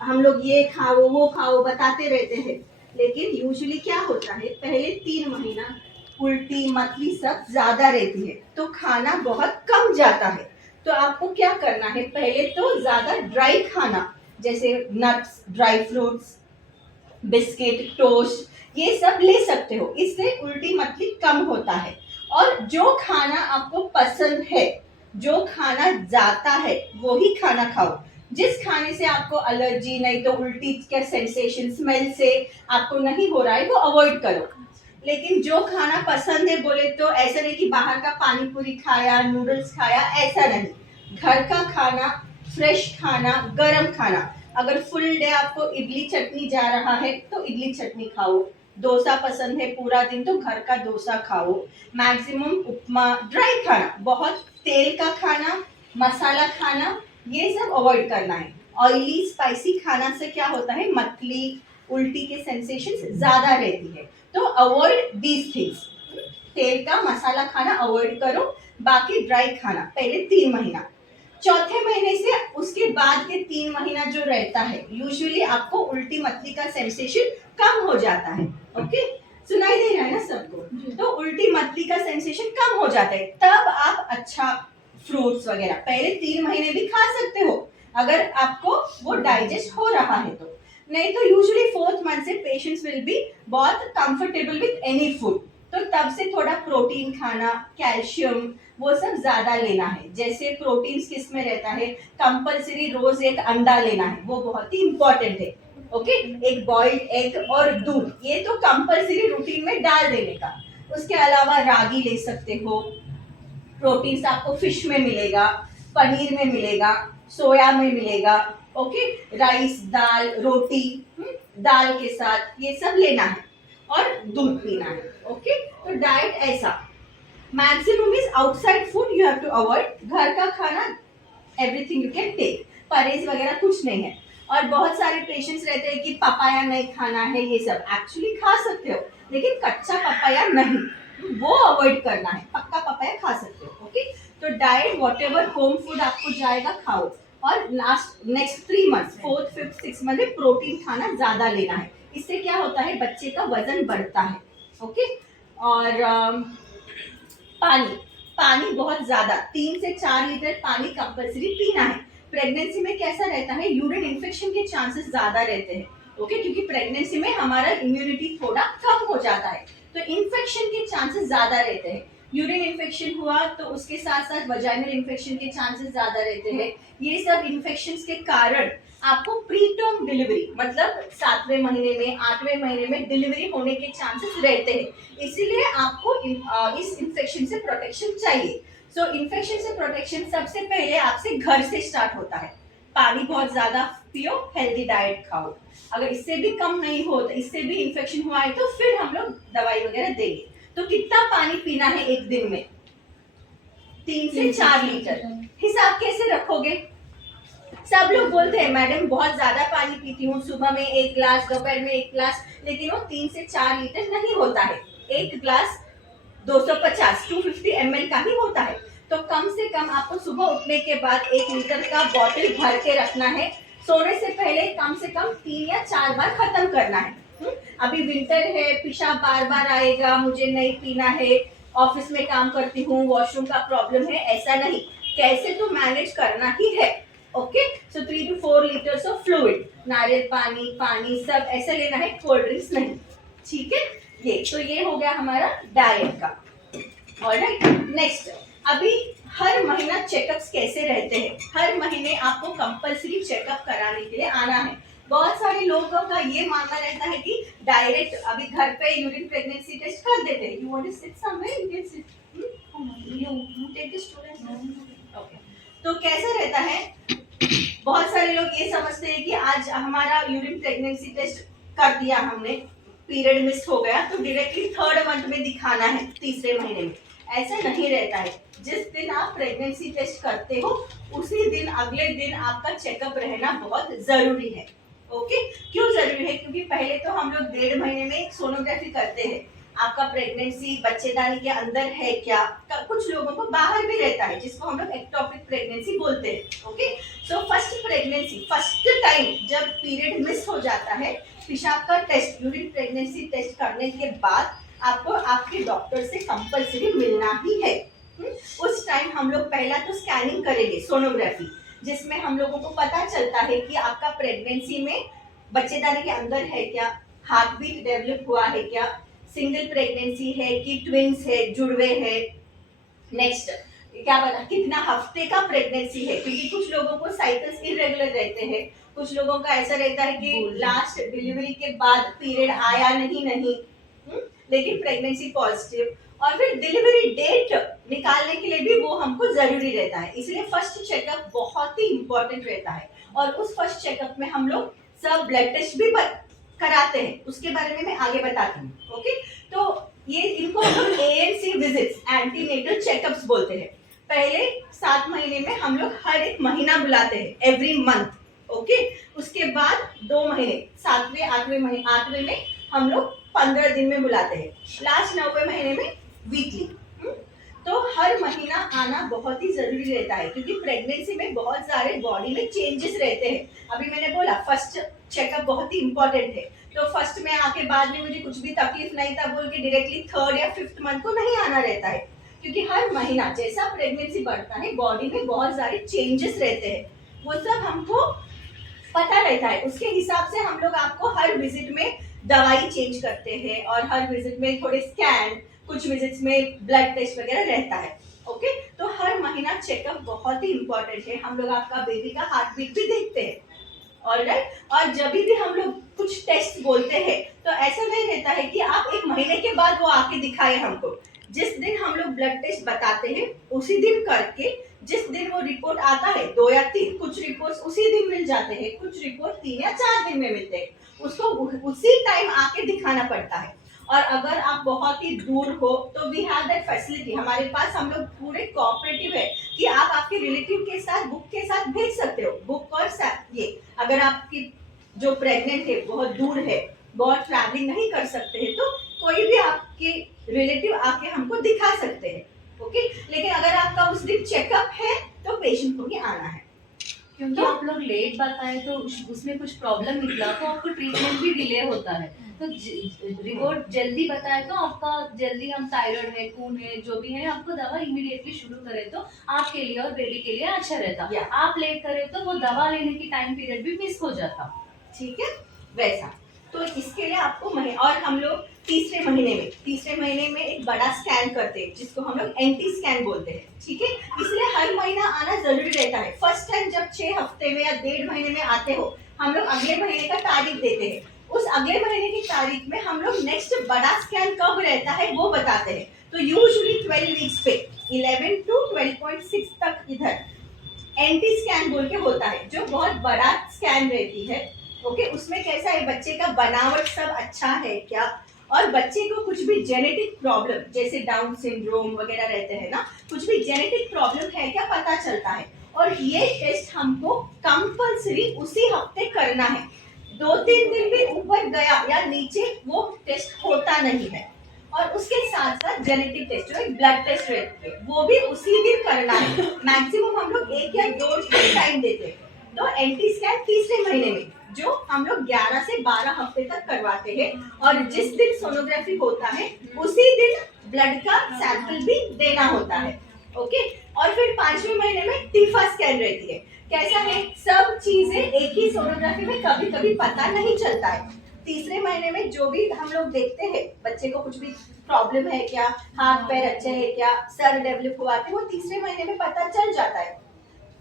हम लोग ये खाओ वो खाओ बताते रहते हैं, लेकिन यूजुअली क्या होता है, पहले 3 महीना उल्टी मतली सब ज्यादा रहती है, तो खाना बहुत कम जाता है। तो आपको क्या करना है, पहले तो ज्यादा ड्राई खाना, जैसे nuts, dry fruits, biscuit, toast, ये सब ले सकते हो, इससे उल्टी मतली कम होता है। और जो खाना आपको पसंद है, जो खाना जाता है, वो ही खाना खाओ। जिस खाने से आपको एलर्जी, नहीं तो उल्टी का सेंसेशन, स्मेल से आपको नहीं हो रहा है, वो अवॉइड करो। लेकिन जो खाना पसंद है बोले तो ऐसा नहीं कि बाहर का पानी पूरी खाया, नूडल्स खाया, ऐसा नहीं। घर का खाना, फ्रेश खाना, गरम खाना। अगर फुल डे आपको इडली चटनी जा रहा है तो इडली चटनी खाओ। डोसा पसंद है पूरा दिन तो घर का डोसा खाओ। मैक्सिमम उपमा, ड्राई खाना, बहुत तेल का खाना, मसाला खाना, ये सब अवॉइड करना है। ऑयली स्पाइसी खाना से क्या होता है, मतली, उल्टी के सेंसेशन ज्यादा रहती है। तो अवॉइड दीज थिंग्स। तेल का मसाला खाना अवॉइड करो। बाकी ड्राई खाना पहले 3 महीना। चौथे महीने से उसके बाद के 3 महीना जो रहता है, यूजुअली आपको उल्टी मतली का सेंसेशन कम हो जाता है। ओके, सुनाई दे रहा है ना सबको? तो उल्टी मतली का सेंसेशन कम हो जाता है, तब आप अच्छा फ्रूट्स वगैरह पहले 3 महीने भी खा सकते हो, अगर आपको वो डाइजेस्ट हो रहा है तो। नहीं तो यूजुअली 4th मंथ से पेशेंट्स विल बी बहुत कंफर्टेबल विद एनी फूड, तो तब से थोड़ा प्रोटीन खाना, कैल्शियम, वो सब ज्यादा लेना है। जैसे प्रोटीन किस में रहता है, कंपलसरी रोज एक अंडा लेना है, वो बहुत ही इंपॉर्टेंट है। ओके, एक बॉइल्ड एग और दूध, ये तो कंपलसरी रूटीन में डाल देने का। उसके अलावा रागी ले सकते हो, प्रोटीन आपको फिश में मिलेगा, पनीर में मिलेगा, सोया में मिलेगा। ओके, राइस, दाल, रोटी, दाल के साथ ये सब लेना है, और दूध पीना है। ओके, तो डाइट ऐसा। Maximum is outside food you have to avoid. घर का खाना एवरीथिंग यू कैन टेक, परहेज वगैरह कुछ नहीं है। और बहुत सारे पेशेंट्स रहते हैं कि पपाया नहीं खाना है, ये सब एक्चुअली खा सकते हो, लेकिन कच्चा पपाया नहीं, वो अवॉइड करना है। पक्का पपाया खा सकते हो। ओके, तो diet what ever home food आपको जाएगा खाओ। और next 3 month, 4th, 5th, 6th month में प्रोटीन खाना ज्यादा लेना है। इससे क्या होता है, बच्चे का वजन बढ़ता है। ओके, और पानी, पानी बहुत ज्यादा, 3 से 4 लीटर पानी कंपल्सरी पीना है। प्रेगनेंसी में कैसा रहता है, यूरिन इन्फेक्शन के चांसेस ज्यादा रहते हैं। ओके, क्योंकि प्रेगनेंसी में हमारा इम्यूनिटी थोड़ा कम हो जाता है, तो इन्फेक्शन के चांसेस ज्यादा रहते हैं। यूरिन इन्फेक्शन हुआ तो उसके साथ साथ वजाइनल इन्फेक्शन के चांसेस ज्यादा रहते हैं। ये सब इन्फेक्शंस के कारण आपको प्रीटर्म डिलीवरी, मतलब 7वें महीने में, 8वें महीने में डिलीवरी होने के चांसेस रहते हैं। इसीलिए आपको इस इन्फेक्शन से प्रोटेक्शन चाहिए। सो इन्फेक्शन से प्रोटेक्शन सबसे पहले आपसे घर से स्टार्ट होता है। पानी बहुत ज्यादा पियो, हेल्दी डाइट खाओ। अगर इससे भी कम नहीं हो, तो इससे भी इन्फेक्शन हुआ है तो फिर हम लोग दवाई वगैरह देंगे। तो कितना पानी पीना है एक दिन में, 3 से 4 लीटर। हिसाब कैसे रखोगे? सब लोग बोलते हैं मैडम बहुत ज्यादा पानी पीती हूँ, सुबह में 1 गिलास, दोपहर में 1 गिलास, लेकिन वो 3 से 4 लीटर नहीं होता है। एक गिलास 250 ml का ही होता है। तो कम से कम आपको सुबह उठने के बाद 1 लीटर का बॉटल भर के रखना है। सोने से पहले कम से कम 3 या 4 बार खत्म करना है। अभी विंटर है, पेशाब बार बार आएगा, मुझे नहीं पीना है, ऑफिस में काम करती हूँ, वॉशरूम का प्रॉब्लम है, ऐसा नहीं, कैसे तो मैनेज करना ही है। Okay, so 3 to 4 litres of fluid, नारियल पानी, पानी सब ऐसा लेना है, कोल्ड ड्रिंक्स नहीं। ठीक है, ये हो गया हमारा डाइट का। ऑलराइट, नेक्स्ट, अभी हर महीना चेकअप्स कैसे रहते हैं? हर महीने आपको कंपलसरी चेकअप कराने के लिए आना है। बहुत सारे लोगों का ये मानना रहता है कि डायरेक्ट अभी घर पे यूरिन प्रेगनेंसी टेस्ट कर देते हैं। You want to sit somewhere, you can sit, you take the student. Okay, तो कैसा रहता है, बहुत सारे लोग ये समझते हैं कि आज हमारा यूरिन प्रेगनेंसी टेस्ट कर दिया हमने, पीरियड मिस हो गया तो डायरेक्टली 3rd मंथ में दिखाना है, 3रे महीने में। ऐसा नहीं रहता है। जिस दिन आप प्रेगनेंसी टेस्ट करते हो उसी दिन, अगले दिन आपका चेकअप रहना बहुत जरूरी है। ओके, क्यों जरूरी है? क्योंकि पहले तो हम लोग 1.5 महीने में सोनोग्राफी करते हैं, आपका प्रेगनेंसी बच्चेदानी के अंदर है क्या। कुछ लोगों को बाहर भी रहता है, जिसको हम लोग एक्टोपिक प्रेगनेंसी बोलते हैं। Okay, so first pregnancy, first time जब पीरियड मिस हो जाता है, पेशाब का टेस्ट, यूरिन प्रेगनेंसी टेस्ट करने के बाद आपको आपके डॉक्टर से कंपल्सरी मिलना ही है। उस टाइम हम लोग पहला तो स्कैनिंग करेंगे, सोनोग्राफी, जिसमें हम लोगों को पता चलता है कि आपका प्रेगनेंसी में बच्चेदानी के अंदर है क्या, हार्ट बीट डेवलप हुआ है क्या, सिंगल प्रेगनेंसी है कि ट्विंस है, जुड़वे है। नेक्स्ट क्या बता, कितना हफ्ते का प्रेगनेंसी है, क्योंकि कुछ लोगों को साइकिल्स इरेगुलर रहते हैं, कुछ लोगों का ऐसा रहता है कि लास्ट डिलीवरी के बाद पीरियड आया नहीं, लेकिन प्रेगनेंसी पॉजिटिव। और फिर डिलीवरी डेट निकालने के लिए भी वो हमको जरूरी रहता है, इसलिए फर्स्ट चेकअप बहुत ही इंपॉर्टेंट रहता है। और उस फर्स्ट चेकअप में हम लोग सब ब्लड टेस्ट भी कराते हैं, उसके बारे में मैं आगे बताती हूँ। ओके, तो ये इनको हम लोग ANC विजिट्स, एंटीनेटल चेकअप्स बोलते हैं। पहले 7 महीने में हम लोग हर एक महीना बुलाते हैं, एवरी मंथ। ओके, उसके बाद 2 महीने, 7वें 8वें में हम लोग 15 दिन में बुलाते हैं, लास्ट 9वें महीने में वीकली। तो हर महीना आना बहुत ही जरूरी रहता है, क्योंकि प्रेगनेंसी में बहुत सारे बॉडी में चेंजेस रहते हैं। अभी मैंने बोला फर्स्ट चेकअप बहुत ही इंपॉर्टेंट है, तो फर्स्ट में आके बाद में मुझे कुछ भी तकलीफ नहीं था बोल के डायरेक्टली 3rd या 5th मंथ को नहीं आना रहता है, क्योंकि हर महीना जैसा प्रेगनेंसी बढ़ता है बॉडी में बहुत सारे चेंजेस रहते हैं, वो सब हमको पता रहता है। उसके हिसाब से हम लोग आपको हर विजिट में दवाई चेंज करते हैं, और हर विजिट में थोड़े स्कैन, कुछ विजिट्स में ब्लड टेस्ट वगैरह रहता है। ओके, तो हर महीना चेकअप बहुत ही इंपॉर्टेंट है। हम लोग आपका बेबी का हार्ट बीट भी देखते हैं, ऑलराइट। और जब भी हम लोग कुछ टेस्ट बोलते हैं तो ऐसा नहीं रहता है कि आप 1 महीने के बाद वो आके दिखाए हमको। जिस दिन हम लोग ब्लड टेस्ट बताते हैं उसी दिन करके, जिस दिन वो रिपोर्ट आता है 2 या 3, कुछ रिपोर्ट्स उसी दिन मिल जाते हैं, कुछ रिपोर्ट 3 या 4 दिन में मिलते हैं, उसको उसी टाइम आके दिखाना पड़ता है। और अगर आप बहुत ही दूर हो तो वी हैव दैट फैसिलिटी, हमारे पास हम लोग पूरे कोऑपरेटिव है कि आप आपके रिलेटिव के साथ बुक के साथ भेज सकते हो, बुक और ये अगर आपकी जो प्रेग्नेंट है बहुत दूर है, बहुत ट्रैवलिंग नहीं कर सकते हैं, तो कोई भी आपके रिलेटिव आके हमको दिखा सकते हैं। ओके, लेकिन अगर आपका उस दिन चेकअप है तो पेशेंट को ही आना है। क्योंकि आप लोग लेट बताए तो उसमें कुछ प्रॉब्लम निकला तो आपको ट्रीटमेंट भी डिले होता है, तो रिपोर्ट जल्दी बताए तो आपका जल्दी हम थायराइड है, खून है, जो भी है आपको दवा इमीडिएटली शुरू करें तो आपके लिए और बेबी के लिए अच्छा रहता। आप लेट करें तो वो दवा लेने की टाइम पीरियड भी मिस हो जाता। ठीक है, वैसा तो इसके लिए आपको और हम लोग तीसरे महीने में एक बड़ा स्कैन करते हैं, जिसको हम लोग एंटी स्कैन बोलते हैं। ठीक है, इसलिए हर महीना आना जरूरी रहता है। फर्स्ट टाइम जब 6 हफ्ते में या 1.5 महीने में आते हो, हम लोग अगले महीने का तारीख देते हैं, उस अगले महीने की तारीख में हम लोग नेक्स्ट बड़ा स्कैन कब रहता है वो बताते हैं। तो यूजुअली 12 वीक्स पे 11 to 12.6 तक इधर एंटी स्कैन बोल के होता है, जो बहुत बड़ा स्कैन रहती है। ओके, उसमें कैसा है, बच्चे का बनावट सब अच्छा है क्या, और बच्चे को कुछ भी जेनेटिक प्रॉब्लम जैसे डाउन सिंड्रोम वगैरह रहते हैं ना, कुछ भी जेनेटिक प्रॉब्लम है क्या पता चलता है। और ये टेस्ट हमको कंपल्सरी उसी हफ्ते करना है, 2-3 दिन भी ऊपर गया या नीचे वो टेस्ट होता नहीं है। और उसके साथ साथ जेनेटिक टेस्ट जो एक ब्लड टेस्ट रहती है वो भी उसी दिन करना है। मैक्सिमम हम लोग 1 या 2 टाइम देते हैं। तो एंटी स्कैन तीसरे महीने में जो हम लोग 11 से 12 हफ्ते तक करवाते हैं, और जिस दिन सोनोग्राफी होता है उसी दिन ब्लड का सैंपल भी देना होता है। ओके, और फिर 5वें महीने में टीफा स्कैन रहती है। कैसा है, सब चीजें एक ही सोनोग्राफी में कभी कभी पता नहीं चलता है। तीसरे महीने में जो भी हम लोग देखते हैं, बच्चे को कुछ भी प्रॉब्लम है क्या, हाथ पैर अच्छे है क्या, सर डेवलप हुआ है, वो तीसरे महीने में पता चल जाता है।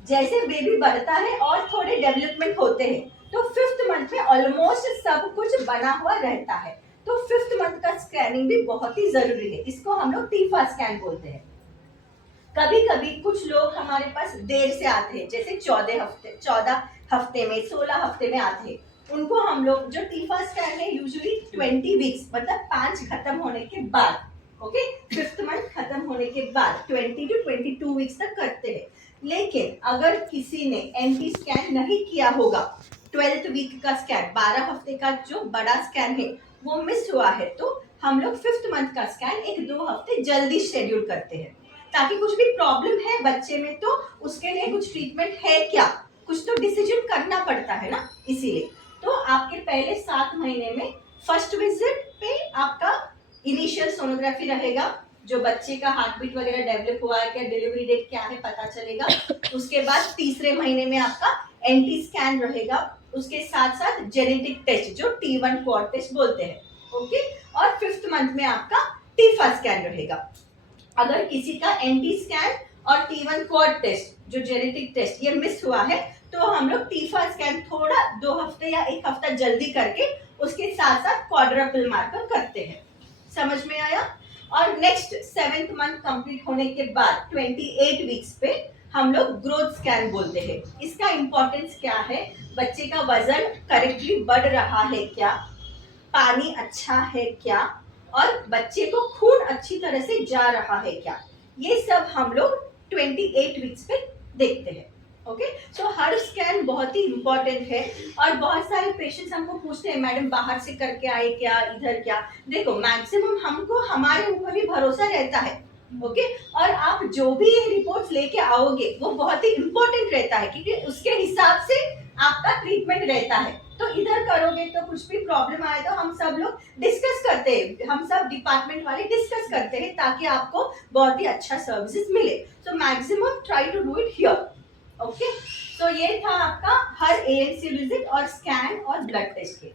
जैसे बेबी बढ़ता है और थोड़े डेवलपमेंट होते हैं, तो 5th मंथ में ऑलमोस्ट सब कुछ बना हुआ रहता है। तो 5th मंथ का स्कैनिंग भी बहुत ही जरूरी है, इसको हम लोग टीफा स्कैन बोलते हैं। कभी कभी कुछ लोग हमारे पास देर से आते हैं, जैसे 14 हफ्ते में, 16 हफ्ते में आते हैं, उनको हम लोग जो टीफा स्कैन है यूजुअली 20 वीक्स मतलब 5 खत्म होने के बाद, ओके, 5th मंथ खत्म होने के बाद 20 to 22 वीक्स तक करते हैं। लेकिन अगर किसी ने एंटी स्कैन नहीं किया होगा, 12th वीक का स्कैन, 12 हफ्ते का जो बड़ा स्कैन है वो मिस हुआ है, तो हम लोग 5th मंथ का स्कैन 1-2 हफ्ते जल्दी शेड्यूल करते हैं, ताकि कुछ भी प्रॉब्लम है बच्चे में तो उसके लिए कुछ ट्रीटमेंट है क्या, कुछ तो डिसीजन करना पड़ता है ना, इसीलिए। तो आपके पहले 7 महीने में फर्स्ट विजिट पे आपका इनिशियल सोनोग्राफी रहेगा, जो बच्चे का हार्ट बीट वगैरह डेवलप हुआ है क्या, डिलीवरी डेट क्या है पता चलेगा। उसके बाद तीसरे महीने में आपका एंटी स्कैन रहेगा, उसके साथ साथ जेनेटिक टेस्ट जो T1 क्वाड टेस्ट बोलते हैं, ओके। और 5th मंथ में आपका टीफा स्कैन रहेगा। अगर किसी का एंटी स्कैन और T1 क्वाड टेस्ट जो जेनेटिक टेस्ट ये मिस हुआ है, तो हम लोग टीफा स्कैन थोड़ा 2 हफ्ते या 1 हफ्ता जल्दी करके उसके साथ साथ क्वाड्रपल मार्कर करते हैं। समझ में आया? और नेक्स्ट 7th मंथ कंप्लीट होने के बाद 28 वीक्स पे हम लोग ग्रोथ स्कैन बोलते हैं। इसका इंपॉर्टेंस क्या है, बच्चे का वजन करेक्टली बढ़ रहा है क्या, पानी अच्छा है क्या, और बच्चे को खून अच्छी तरह से जा रहा है क्या, ये सब हम लोग 28 वीक्स पे देखते हैं। ओके, सो हर स्कैन बहुत ही इम्पोर्टेंट है। और बहुत सारे पेशेंट्स हमको पूछते हैं मैडम बाहर से करके आए क्या, इधर क्या। देखो मैक्सिमम हमको हमारे ऊपर ही भरोसा रहता है, ओके। और आप जो भी ये रिपोर्ट्स लेके आओगे वो बहुत ही इम्पोर्टेंट रहता है, क्योंकि उसके हिसाब से आपका ट्रीटमेंट रहता है। तो इधर करोगे तो कुछ भी प्रॉब्लम आए तो हम सब लोग डिस्कस करते हैं, हम सब डिपार्टमेंट वाले डिस्कस करते हैं ताकि आपको बहुत ही अच्छा सर्विसेज मिले। So maximum try to do it here, okay. तो ये था आपका हर एएनसी विजिट और स्कैन और ब्लड टेस्ट के।